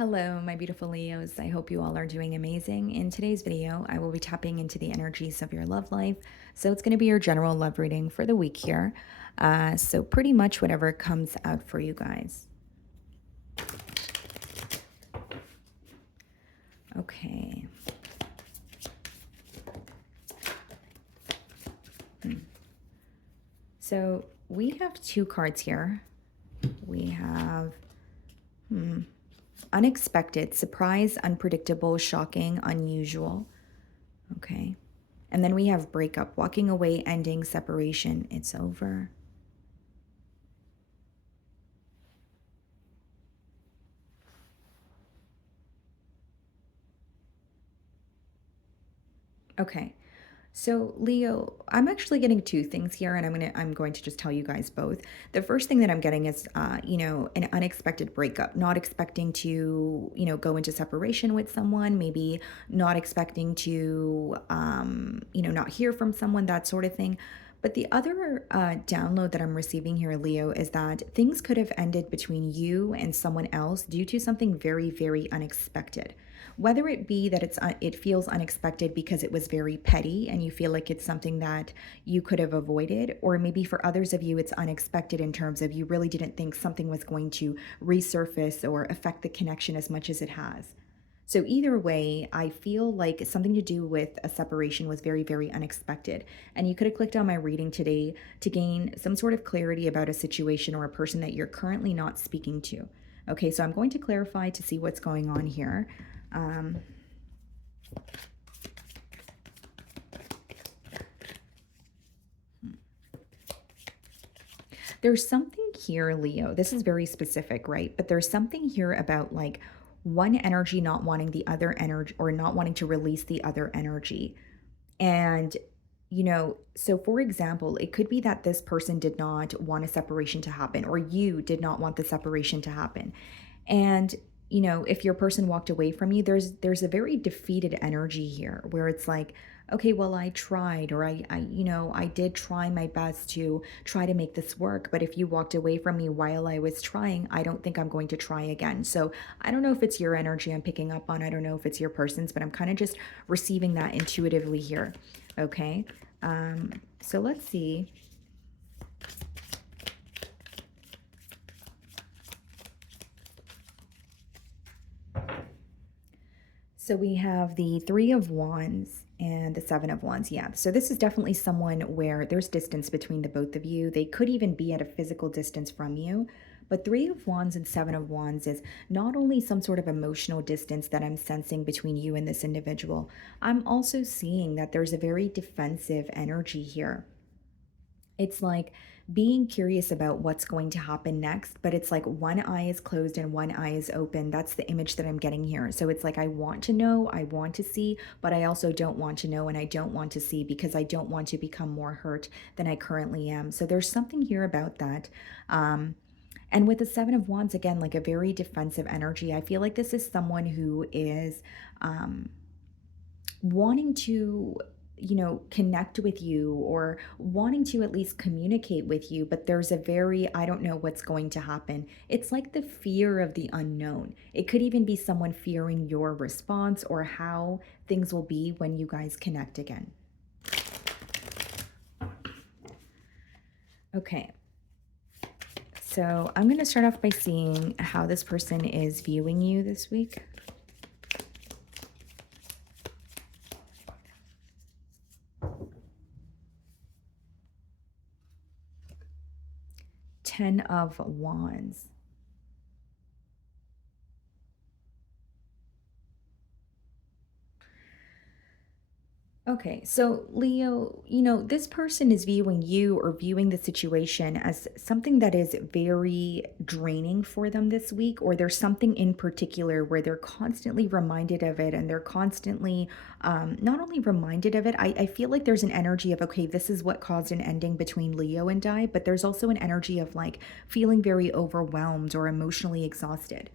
Hello, my beautiful Leos. I hope you all are doing amazing. In today's video, I will be tapping into the energies of your love life. So it's going to be your general love reading for the week here. So pretty much whatever comes out for you guys. Okay. So we have two cards here. We have unexpected, surprise, unpredictable, shocking, unusual. Okay. And then we have breakup, walking away, ending, separation, it's over. Okay. So Leo, I'm actually getting two things here, and I'm going to just tell you guys both. The first thing that I'm getting is an unexpected breakup, not expecting to, go into separation with someone, maybe not expecting to not hear from someone, that sort of thing. But the other download that I'm receiving here, Leo, is that things could have ended between you and someone else due to something very, very unexpected. Whether it be that it feels unexpected because it was very petty and you feel like it's something that you could have avoided, or maybe for others of you it's unexpected in terms of you really didn't think something was going to resurface or affect the connection as much as it has. So either way, I feel like something to do with a separation was very, very unexpected. And you could have clicked on my reading today to gain some sort of clarity about a situation or a person that you're currently not speaking to. Okay, so I'm going to clarify to see what's going on here. There's something here, Leo. This is very specific, right? But there's something here about like one energy not wanting the other energy or not wanting to release the other energy. And, so for example, it could be that this person did not want a separation to happen, or you did not want the separation to happen. And, if your person walked away from you, there's a very defeated energy here where it's like, okay, well, I tried, or I did try my best to try to make this work. But if you walked away from me while I was trying, I don't think I'm going to try again. So I don't know if it's your energy I'm picking up on. I don't know if it's your person's, but I'm kind of just receiving that intuitively here. Okay. So let's see. So we have the Three of Wands and the Seven of Wands. Yeah. So this is definitely someone where there's distance between the both of you. They could even be at a physical distance from you. But Three of Wands and Seven of Wands is not only some sort of emotional distance that I'm sensing between you and this individual, I'm also seeing that there's a very defensive energy here. It's like being curious about what's going to happen next, but it's like one eye is closed and one eye is open. That's the image that I'm getting here. So it's like I want to know, I want to see, but I also don't want to know and I don't want to see because I don't want to become more hurt than I currently am. So there's something here about that. And with the Seven of Wands, again, like a very defensive energy, I feel like this is someone who is wanting to connect with you or wanting to at least communicate with you, but there's a very, I don't know what's going to happen. It's like the fear of the unknown. It could even be someone fearing your response or how things will be when you guys connect again. Okay. So I'm going to start off by seeing how this person is viewing you this week. Ten of Wands. Okay, so Leo, this person is viewing you or viewing the situation as something that is very draining for them this week, or there's something in particular where they're constantly reminded of it and they're constantly not only reminded of it, I feel like there's an energy of, okay, this is what caused an ending between Leo and I, but there's also an energy of like feeling very overwhelmed or emotionally exhausted.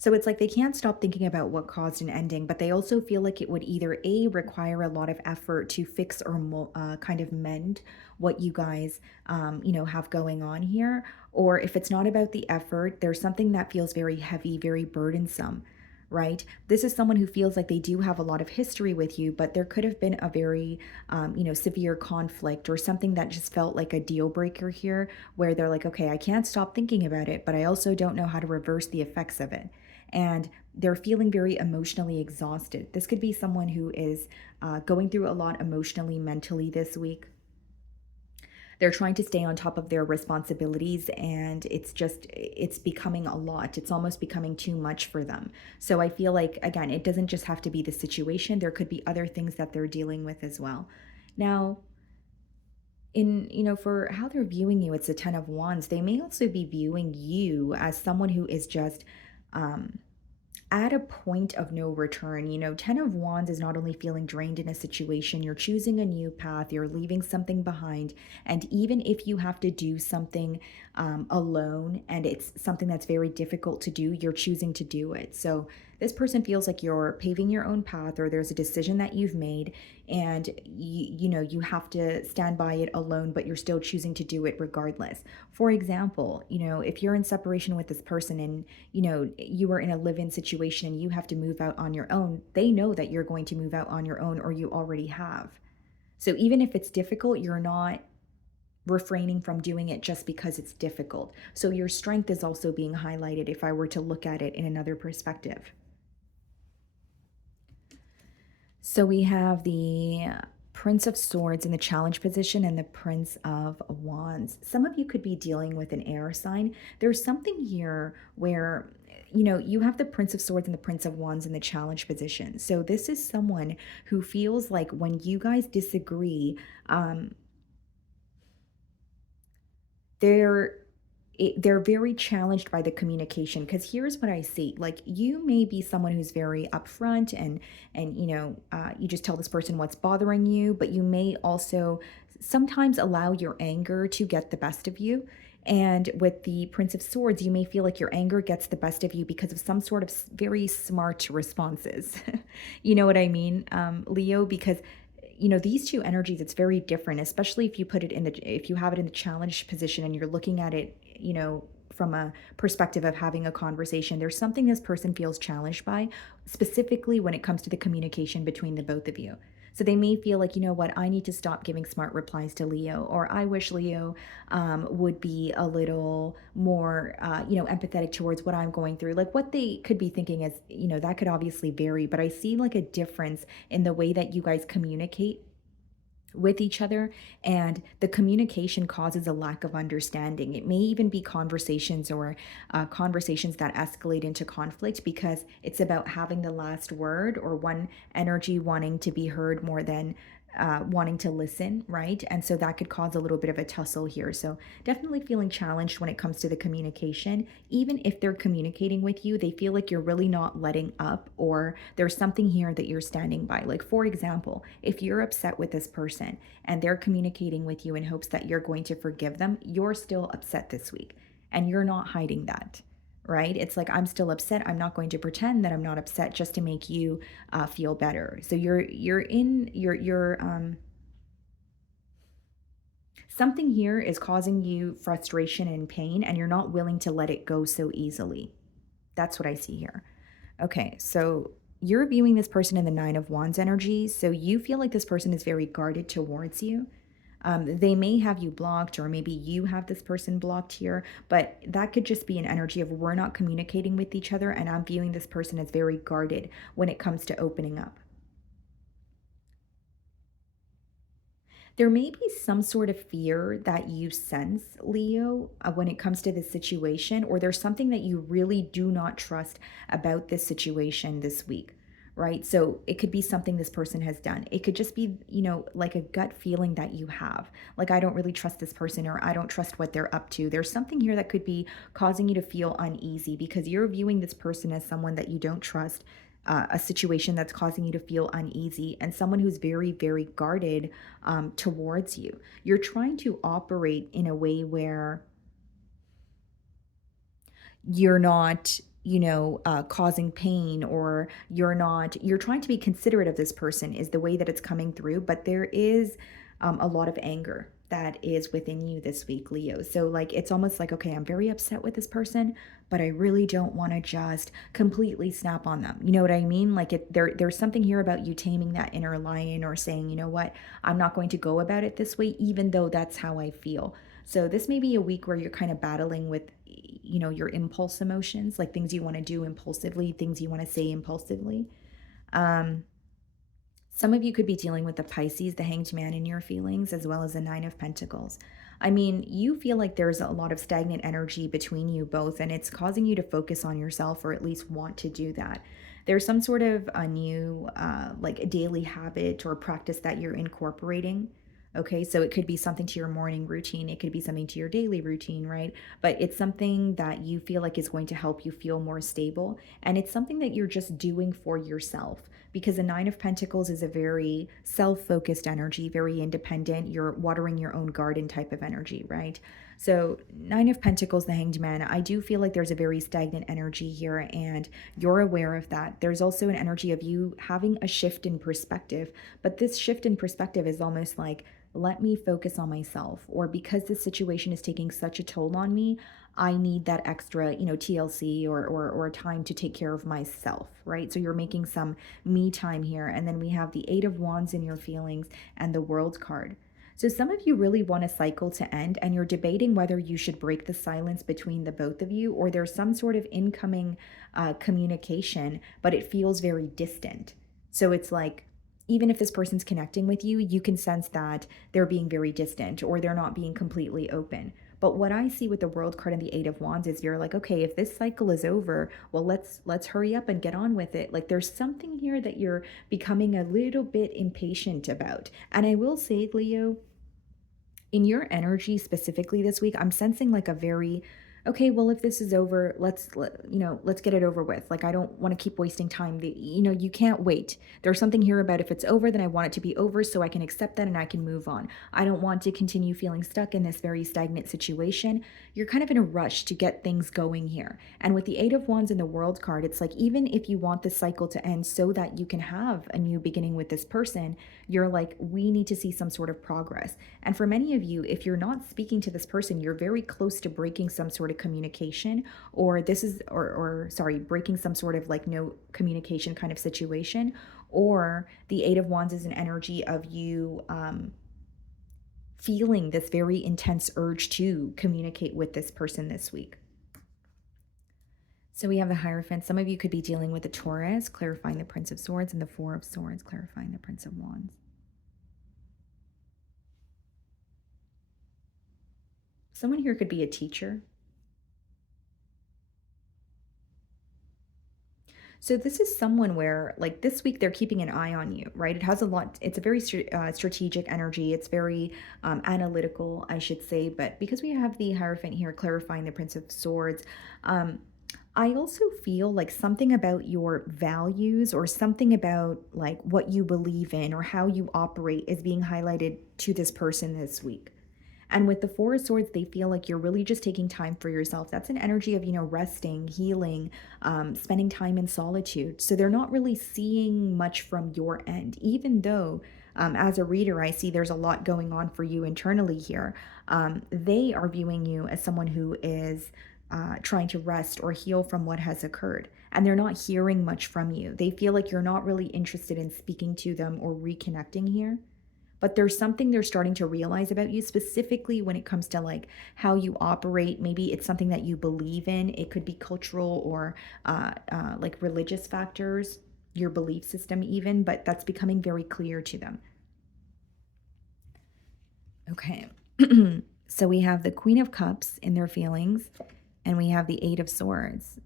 So it's like they can't stop thinking about what caused an ending, but they also feel like it would either A, require a lot of effort to fix or kind of mend what you guys, have going on here. Or if it's not about the effort, there's something that feels very heavy, very burdensome, right? This is someone who feels like they do have a lot of history with you, but there could have been a very, severe conflict or something that just felt like a deal breaker here where they're like, okay, I can't stop thinking about it, but I also don't know how to reverse the effects of it, and they're feeling very emotionally exhausted. This could be someone who is going through a lot emotionally, mentally this week. They're trying to stay on top of their responsibilities, and it's becoming a lot. It's almost becoming too much for them. So I feel like, again, it doesn't just have to be the situation, there could be other things that they're dealing with as well. Now, for how they're viewing you, it's a 10 of wands. They may also be viewing you as someone who is just um at a point of no return. 10 of Wands is not only feeling drained in a situation, you're choosing a new path, you're leaving something behind. And even if you have to do something alone and it's something that's very difficult to do, you're choosing to do it. So this person feels like you're paving your own path, or there's a decision that you've made, and you have to stand by it alone, but you're still choosing to do it regardless. For example, if you're in separation with this person and you are in a live-in situation and you have to move out on your own, they know that you're going to move out on your own, or you already have. So even if it's difficult, you're not refraining from doing it just because it's difficult. So your strength is also being highlighted if I were to look at it in another perspective. So we have the Prince of Swords in the challenge position and the Prince of Wands. Some of you could be dealing with an air sign. There's something here where you have the Prince of Swords and the Prince of Wands in the challenge position. So this is someone who feels like when you guys disagree, they're they're very challenged by the communication, because here's what I see. Like, you may be someone who's very upfront, and you just tell this person what's bothering you, but you may also sometimes allow your anger to get the best of you. And with the Prince of Swords, you may feel like your anger gets the best of you because of some sort of very smart responses. You know what I mean, Leo? Because these two energies, it's very different, especially if you have it in the challenge position and you're looking at it, from a perspective of having a conversation. There's something this person feels challenged by, specifically when it comes to the communication between the both of you. So they may feel like, you know what, I need to stop giving smart replies to Leo, or I wish Leo would be a little more, empathetic towards what I'm going through. Like, what they could be thinking is, that could obviously vary, but I see like a difference in the way that you guys communicate with each other, and the communication causes a lack of understanding. It may even be conversations, or conversations that escalate into conflict, because it's about having the last word, or one energy wanting to be heard more than wanting to listen, right? And so that could cause a little bit of a tussle here. So definitely feeling challenged when it comes to the communication. Even if they're communicating with you, they feel like you're really not letting up, or there's something here that you're standing by. Like, for example, if you're upset with this person and they're communicating with you in hopes that you're going to forgive them, you're still upset this week, and you're not hiding that. Right? It's like, I'm still upset. I'm not going to pretend that I'm not upset just to make you feel better. So you're something here is causing you frustration and pain, and you're not willing to let it go so easily. That's what I see here. Okay, so you're viewing this person in the Nine of Wands energy. So you feel like this person is very guarded towards you. They may have you blocked, or maybe you have this person blocked here, but that could just be an energy of, we're not communicating with each other, and I'm viewing this person as very guarded when it comes to opening up. There may be some sort of fear that you sense, Leo, when it comes to this situation, or there's something that you really do not trust about this situation this week, right? So it could be something this person has done. It could just be, like a gut feeling that you have. Like, I don't really trust this person, or I don't trust what they're up to. There's something here that could be causing you to feel uneasy because you're viewing this person as someone that you don't trust, a situation that's causing you to feel uneasy, and someone who's very, very guarded towards you. You're trying to operate in a way where you're not, causing pain, or you're trying to be considerate of this person, is the way that it's coming through. But there is a lot of anger that is within you this week, Leo. So, like, it's almost like, okay, I'm very upset with this person, but I really don't want to just completely snap on them. You know what I mean? Like, there's something here about you taming that inner lion, or saying, you know what, I'm not going to go about it this way, even though that's how I feel. So this may be a week where you're kind of battling with, your impulse emotions, like things you want to do impulsively, things you want to say impulsively. Um, some of you could be dealing with the Pisces, the Hanged Man in your feelings, as well as the Nine of Pentacles. I mean, you feel like there's a lot of stagnant energy between you both, and it's causing you to focus on yourself, or at least want to do that. There's some sort of a new, like a daily habit or practice that you're incorporating. Okay, so it could be something to your morning routine, it could be something to your daily routine, right? But it's something that you feel like is going to help you feel more stable. And it's something that you're just doing for yourself, because the Nine of Pentacles is a very self focused energy, very independent. You're watering your own garden type of energy, right? So, Nine of Pentacles, the Hanged Man, I do feel like there's a very stagnant energy here, and you're aware of that. There's also an energy of you having a shift in perspective, but this shift in perspective is almost like, let me focus on myself, or because this situation is taking such a toll on me, I need that extra, TLC, or time to take care of myself, right? So you're making some me time here. And then we have the Eight of Wands in your feelings, and the World card. So some of you really want a cycle to end, and you're debating whether you should break the silence between the both of you, or there's some sort of incoming communication, but it feels very distant. So it's like, even if this person's connecting with you, you can sense that they're being very distant, or they're not being completely open. But what I see with the World card and the Eight of Wands is, you're like, okay, if this cycle is over, well, let's hurry up and get on with it. Like, there's something here that you're becoming a little bit impatient about. And I will say, Leo, in your energy specifically this week, I'm sensing like a very, okay, well, if this is over, let's get it over with. Like, I don't want to keep wasting time. You can't wait. There's something here about, if it's over, then I want it to be over so I can accept that and I can move on. I don't want to continue feeling stuck in this very stagnant situation. You're kind of in a rush to get things going here. And with the Eight of Wands and the World card, it's like, even if you want this cycle to end so that you can have a new beginning with this person, you're like, we need to see some sort of progress. And for many of you, if you're not speaking to this person, you're very close to breaking some sort of communication, or this is, or sorry, breaking some sort of like no communication kind of situation. Or the Eight of Wands is an energy of you feeling this very intense urge to communicate with this person this week. So we have the Hierophant. Some of you could be dealing with the Taurus, clarifying the Prince of Swords, and the Four of Swords, clarifying the Prince of Wands. Someone here could be a teacher. So this is someone where, like, this week they're keeping an eye on you, right? It has a lot. It's a very strategic energy. It's very analytical, I should say. But because we have the Hierophant here clarifying the Prince of Swords, I also feel like something about your values, or something about like what you believe in or how you operate, is being highlighted to this person this week. And with the Four of Swords, they feel like you're really just taking time for yourself. That's an energy of, resting, healing, spending time in solitude. So they're not really seeing much from your end, even though as a reader, I see there's a lot going on for you internally here. They are viewing you as someone who is trying to rest or heal from what has occurred. And they're not hearing much from you. They feel like you're not really interested in speaking to them or reconnecting here. But there's something they're starting to realize about you, specifically when it comes to like how you operate. Maybe it's something that you believe in. It could be cultural or like religious factors, your belief system even, but that's becoming very clear to them. Okay. So we have the Queen of Cups in their feelings, and we have the Eight of Swords.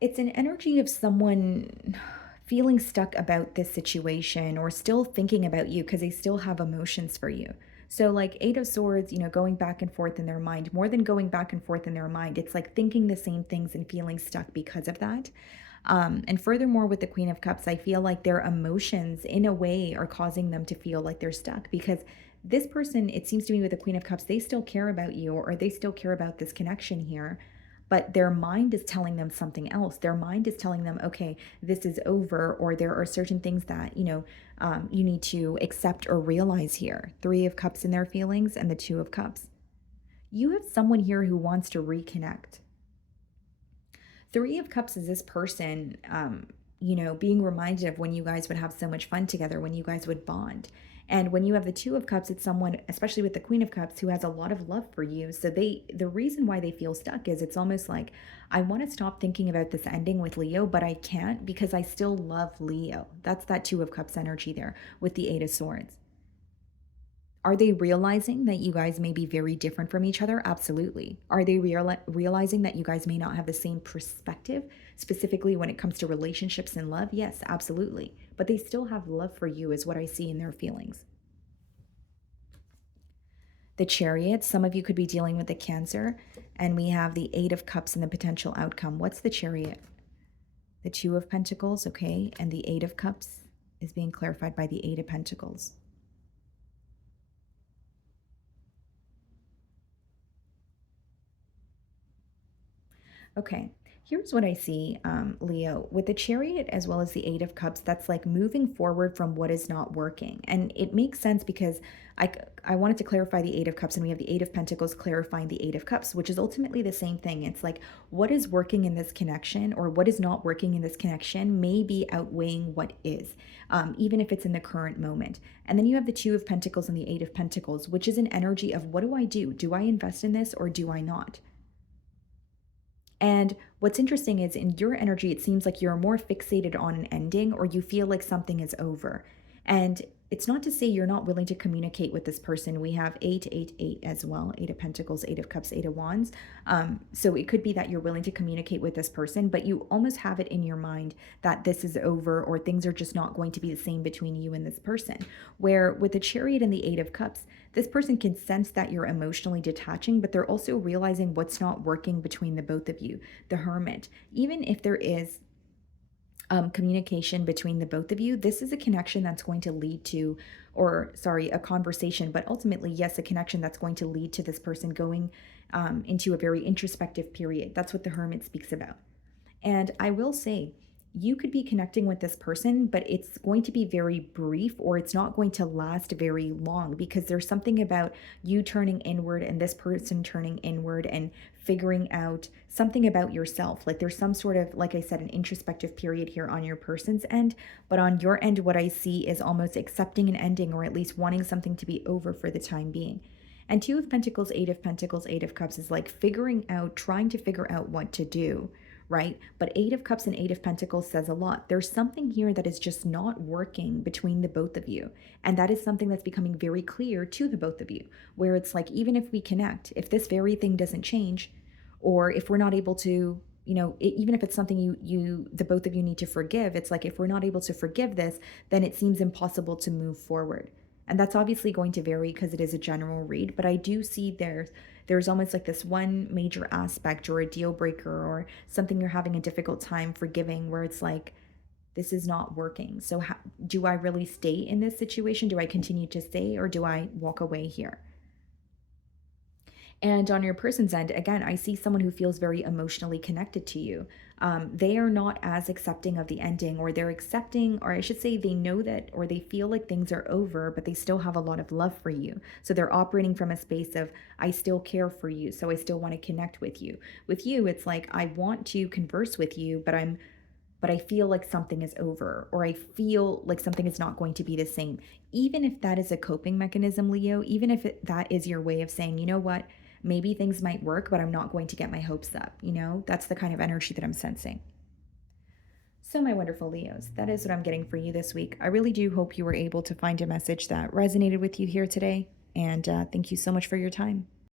It's an energy of someone feeling stuck about this situation, or still thinking about you because they still have emotions for you. So like Eight of Swords, going back and forth in their mind, more than going back and forth in their mind, it's like thinking the same things and feeling stuck because of that. And furthermore, with the Queen of Cups, I feel like their emotions in a way are causing them to feel like they're stuck, because This person, it seems to me with the Queen of Cups, they still care about you or they still care about this connection here, but their mind is telling them something else. Their mind is telling them, okay, this is over, or there are certain things that, you need to accept or realize here. Three of Cups in their feelings and the Two of Cups. You have someone here who wants to reconnect. Three of Cups is this person, being reminded of when you guys would have so much fun together, when you guys would bond. And when you have the Two of Cups, it's someone, especially with the Queen of Cups, who has a lot of love for you. So the reason why they feel stuck is it's almost like, I want to stop thinking about this ending with Leo, but I can't because I still love Leo. That's that Two of Cups energy there with the Eight of Swords. Are they realizing that you guys may be very different from each other? Absolutely. Are they realizing that you guys may not have the same perspective, specifically when it comes to relationships and love? Yes, absolutely. But they still have love for you, is what I see in their feelings. The Chariot, some of you could be dealing with the Cancer, and we have the Eight of Cups and the potential outcome. What's the Chariot? The Two of Pentacles, okay, and the Eight of Cups is being clarified by the Eight of Pentacles. Okay, here's what I see, Leo. With the Chariot as well as the Eight of Cups, that's like moving forward from what is not working. And it makes sense because I wanted to clarify the Eight of Cups, and we have the Eight of Pentacles clarifying the Eight of Cups, which is ultimately the same thing. It's like what is working in this connection or what is not working in this connection may be outweighing what is, even if it's in the current moment. And then you have the Two of Pentacles and the Eight of Pentacles, which is an energy of what do I do? Do I invest in this or do I not? And what's interesting is in your energy, it seems like you're more fixated on an ending or you feel like something is over. And it's not to say you're not willing to communicate with this person. We have 888 as well, Eight of Pentacles, Eight of Cups, Eight of Wands. So it could be that you're willing to communicate with this person, but you almost have it in your mind that this is over or things are just not going to be the same between you and this person. Where with the Chariot and the Eight of Cups, this person can sense that you're emotionally detaching, but they're also realizing what's not working between the both of you. The Hermit, even if there is communication between the both of you, this is a connection that's going to lead to, or sorry, a conversation, but ultimately, yes, a connection that's going to lead to this person going into a very introspective period. That's what the Hermit speaks about. And I will say, you could be connecting with this person, but it's going to be very brief or it's not going to last very long because there's something about you turning inward and this person turning inward and figuring out something about yourself. Like there's some sort of, like I said, an introspective period here on your person's end, but on your end, what I see is almost accepting an ending or at least wanting something to be over for the time being. And Two of Pentacles, Eight of Pentacles, Eight of Cups is like figuring out, trying to figure out what to do, right? But Eight of Cups and Eight of Pentacles says a lot. There's something here that is just not working between the both of you. And that is something that's becoming very clear to the both of you, where it's like, even if we connect, if this very thing doesn't change, or if we're not able to, even if it's something the both of you need to forgive, it's like, if we're not able to forgive this, then it seems impossible to move forward. And that's obviously going to vary because it is a general read, but I do see there's almost like this one major aspect or a deal breaker or something you're having a difficult time forgiving where it's like, this is not working. So do I really stay in this situation? Do I continue to stay or do I walk away here? And on your person's end, again, I see someone who feels very emotionally connected to you. They are not as accepting of the ending, or they're accepting, or I should say, they know that, or they feel like things are over, but they still have a lot of love for you. So they're operating from a space of, I still care for you, so I still want to connect with you. With you, it's like, I want to converse with you, but I feel like something is over, or I feel like something is not going to be the same. Even if that is a coping mechanism, Leo, even if that is your way of saying, you know what, maybe things might work, but I'm not going to get my hopes up. That's the kind of energy that I'm sensing. So, my wonderful Leos, that is what I'm getting for you this week. I really do hope you were able to find a message that resonated with you here today. And thank you so much for your time.